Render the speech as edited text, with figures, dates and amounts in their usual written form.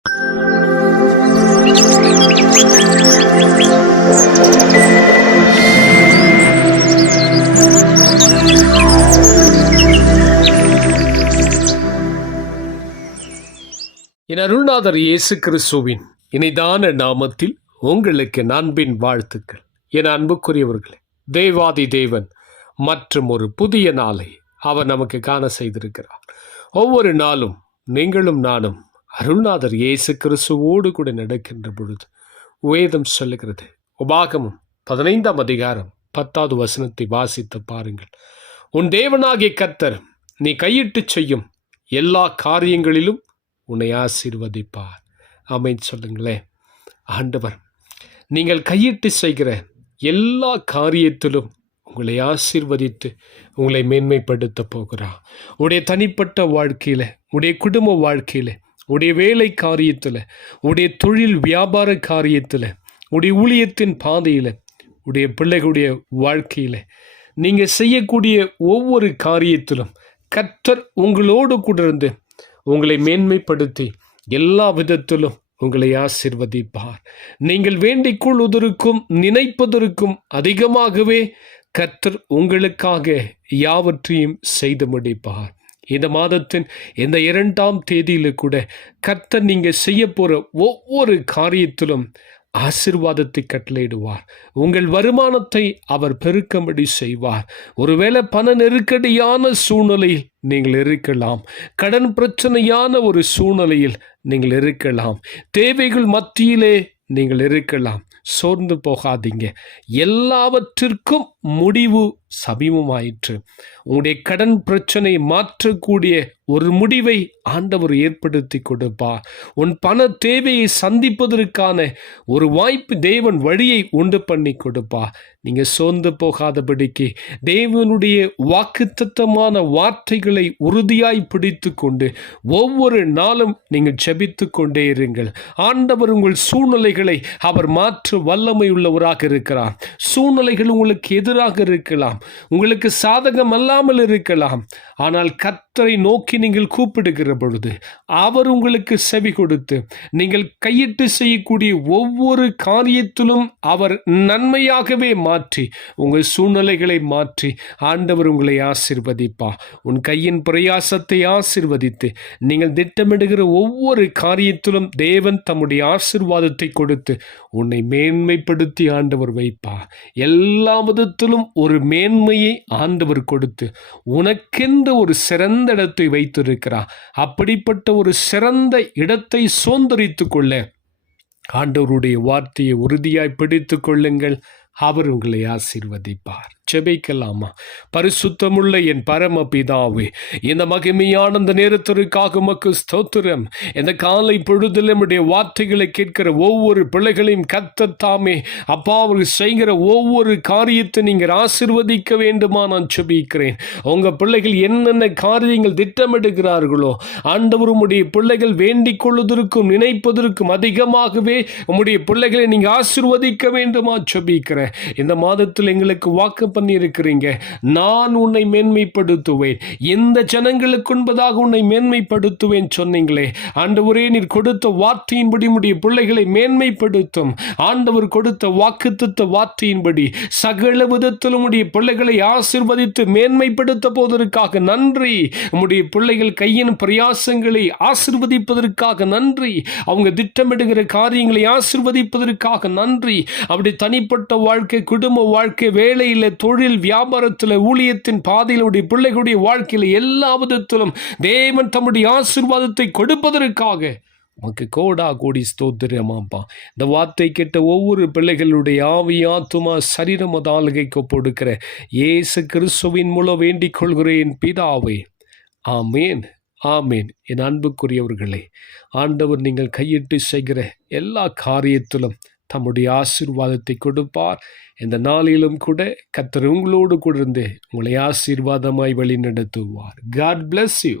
என் அருள்நாதர் இயேசு கிறிஸ்துவின் இனிதான நாமத்தில் உங்களுக்கு அன்பின் வாழ்த்துக்கள். என் அன்புக்குரியவர்களே, தேவாதி தேவன் மற்றும் ஒரு புதிய நாளை அவர் நமக்கு காண செய்திருக்கிறார். ஒவ்வொரு நாளும் நீங்களும் நானும் அருள்நாதர் இயேசு கிறிஸ்துவோடு கூட நடக்கின்ற பொழுது வேதம் சொல்லுகிறது. உபாகமம் 15ஆம் அதிகாரம் 10வது வசனத்தை வாசித்து பாருங்கள். உன் தேவனாகிய கர்த்தர் நீ கையிட்டு செய்யும் எல்லா காரியங்களிலும் உன்னை ஆசீர்வதிப்பார். ஆமென் சொல்லுங்களேன். ஆண்டவர் நீங்கள் கையிட்டு செய்கிற எல்லா காரியத்திலும் உங்களை ஆசீர்வதித்து உங்களை மேன்மைப்படுத்த போகிறார். உடைய தனிப்பட்ட வாழ்க்கையில், உடைய குடும்ப வாழ்க்கையில், உடைய வேலை காரியத்தில், உடைய தொழில் வியாபார காரியத்தில், உடைய ஊழியத்தின் பாதையில், உடைய பிள்ளைகளுடைய வாழ்க்கையில், நீங்கள் செய்யக்கூடிய ஒவ்வொரு காரியத்திலும் கர்த்தர் உங்களோடு கூட இருந்து உங்களை மேன்மைப்படுத்தி எல்லா விதத்திலும் உங்களை ஆசீர்வதிப்பார். நீங்கள் வேண்டிக் கொள்வதற்கும் நினைப்பதற்கும் அதிகமாகவே கர்த்தர் உங்களுக்காக யாவற்றையும் செய்து முடிப்பார். இந்த மாதத்தின் இந்த 2ஆம் தேதியில் கூட கர்த்தர் நீங்கள் செய்ய போகிற ஒவ்வொரு காரியத்திலும் ஆசீர்வாதத்தை கட்டளையிடுவார். உங்கள் வருமானத்தை அவர் பெருக்கும்படி செய்வார். ஒருவேளை பண நெருக்கடியான சூழ்நிலையில் நீங்கள் இருக்கலாம், கடன் பிரச்சனையான ஒரு சூழ்நிலையில் நீங்கள் இருக்கலாம், தேவைகள் மத்தியிலே நீங்கள் இருக்கலாம். சோர்ந்து போகாதீங்க. எல்லாவற்றிற்கும் முடிவு சமீபமாயிற்று. உங்களுடைய கடன் பிரச்சனை மாற்றக்கூடிய ஒரு முடிவை ஆண்டவர் ஏற்படுத்தி கொடுப்பார். உன் பண தேவையை சந்திப்பதற்கான ஒரு வாய்ப்பு தேவன் வழியை உண்டு பண்ணி கொடுப்பார். நீங்கள் சோர்ந்து போகாதபடிக்கு தேவனுடைய வாக்குத்தத்தமான வார்த்தைகளை உறுதியாய் பிடித்து கொண்டு ஒவ்வொரு நாளும் நீங்கள் ஜெபித்து கொண்டே இருங்கள். ஆண்டவர் உங்கள் சூழ்நிலைகளை அவர் மாற்ற வல்லமை உள்ளவராக இருக்கிறார். சூழ்நிலைகள் உங்களுக்கு எதிராக இருக்கலாம், உங்களுக்கு சாதகம் அல்லாமல் இருக்கலாம். ஆனால் கர்த்தரை நோக்கி நீங்கள் கூப்பிடுகிற பொழுது அவர் உங்களுக்கு செவி கொடுத்து நீங்கள் கையிட்டு செய்யக்கூடிய ஒவ்வொரு காரியத்திலும் அவர் நன்மையாகவே மாற்றி உங்கள் சூழ்நிலைகளை மாற்றி ஆண்டவர் உங்களை ஆசீர்வதிப்பார். உன் கையின் பிரயாசத்தை ஆசீர்வதித்து நீங்கள் திட்டமிடுகிற ஒவ்வொரு காரியத்திலும் தேவன் தம்முடைய ஆசீர்வாதத்தை கொடுத்து உன்னை மேன்மைப்படுத்தி ஆண்டவர் வைப்பார். எல்லா விதத்திலும் ஒரு மேன்மையை ஆண்டவர் கொடுத்து உனக்கென்று ஒரு சிறந்த இடத்தை வைத்திருக்கிறார். அப்படிப்பட்ட ஒரு சிறந்த இடத்தை சுதந்தரித்து கொள்ள ஆண்டவருடைய வார்த்தையை உறுதியாய் பிடித்து கொள்ளுங்கள். அவர் உங்களை ஆசீர்வதிப்பார். ஜெபிக்கலாமா? பரிசுத்தமுள்ள என் பரம பிதாவே, இந்த மகிமையான இந்த நேரத்திற்காக உமக்கு ஸ்தோத்திரம். இந்த காலை பொழுதில் நம்முடைய வார்த்தைகளை கேட்கிற ஒவ்வொரு பிள்ளைகளையும் கர்த்தர் தாமே அப்பா அவர்கள் செய்கிற ஒவ்வொரு காரியத்தை நீங்கள் ஆசீர்வதிக்க வேண்டுமா நான் ஜெபிக்கிறேன். உங்கள் பிள்ளைகள் என்னென்ன காரியங்கள் திட்டமிடுகிறார்களோ ஆண்டவர் உம்முடைய பிள்ளைகள் வேண்டிக் கொள்வதற்கும் நினைப்பதற்கும் அதிகமாகவே உம்முடைய பிள்ளைகளை நீங்கள் ஆசீர்வதிக்க வேண்டுமா ஜெபிக்கிறேன். இந்த மாதத்தில் எங்களுக்கு வாக்கு பண்ணி இருக்கிறீங்க. நான் உன்னை மேன்மைப்படுத்துவேன், இந்த ஜனங்களுக்கு என்பதாக உன்னை மேன்மைப்படுத்துவேன் சொன்னீங்களே ஆண்டவரே, நீர் கொடுத்த வார்த்தையின்படி உம்முடைய பிள்ளைகளை மேன்மைப்படுத்தும். ஆண்டவர் கொடுத்த வாக்குத்தத்த வார்த்தையின்படி சகல விதத்திலும் உம்முடைய பிள்ளைகளை ஆசீர்வதித்து மேன்மைப்படுத்த போவதற்காக நன்றி. உம்முடைய பிள்ளைகள் கையின் பிரயாசங்களை ஆசீர்வதிப்பதற்காக நன்றி. அவங்க திட்டமிடுகிற காரியங்களை ஆசீர்வதிப்பதற்காக நன்றி. அப்படி தனிப்பட்ட வாழ்க்கை, குடும்ப வாழ்க்கை, வேலையில், தொழில், வியாபாரத்தில், ஊழியத்தின் பாதையிலுடைய பிள்ளைகளுடைய வாழ்க்கையில் எல்லா விதத்திலும் தேவன் தம்முடைய ஆசீர்வாதத்தை கொடுப்பதற்காக உமக்கு கோடா கோடி ஸ்தோத்திரமாப்பா. இந்த வார்த்தை கேட்ட ஒவ்வொரு பிள்ளைகளுடைய ஆவி, ஆத்துமா, சரீரம் ஆளுகைக்கு கொடுக்கிற இயேசு கிறிஸ்துவின் மூலம் வேண்டிக் கொள்கிறேன் பிதாவே. ஆமேன், ஆமேன். என் அன்புக்குரியவர்களே, ஆண்டவர் நீங்கள் கையிட்டு செய்கிற எல்லா காரியத்திலும் தம்முடைய ஆசீர்வாதத்தை கொடுப்பார். இந்த நாளிலும் கூட கர்த்தர் உங்களோடு கூட இருந்து உங்களை ஆசீர்வாதமாய் வழி நடத்துவார். God bless you.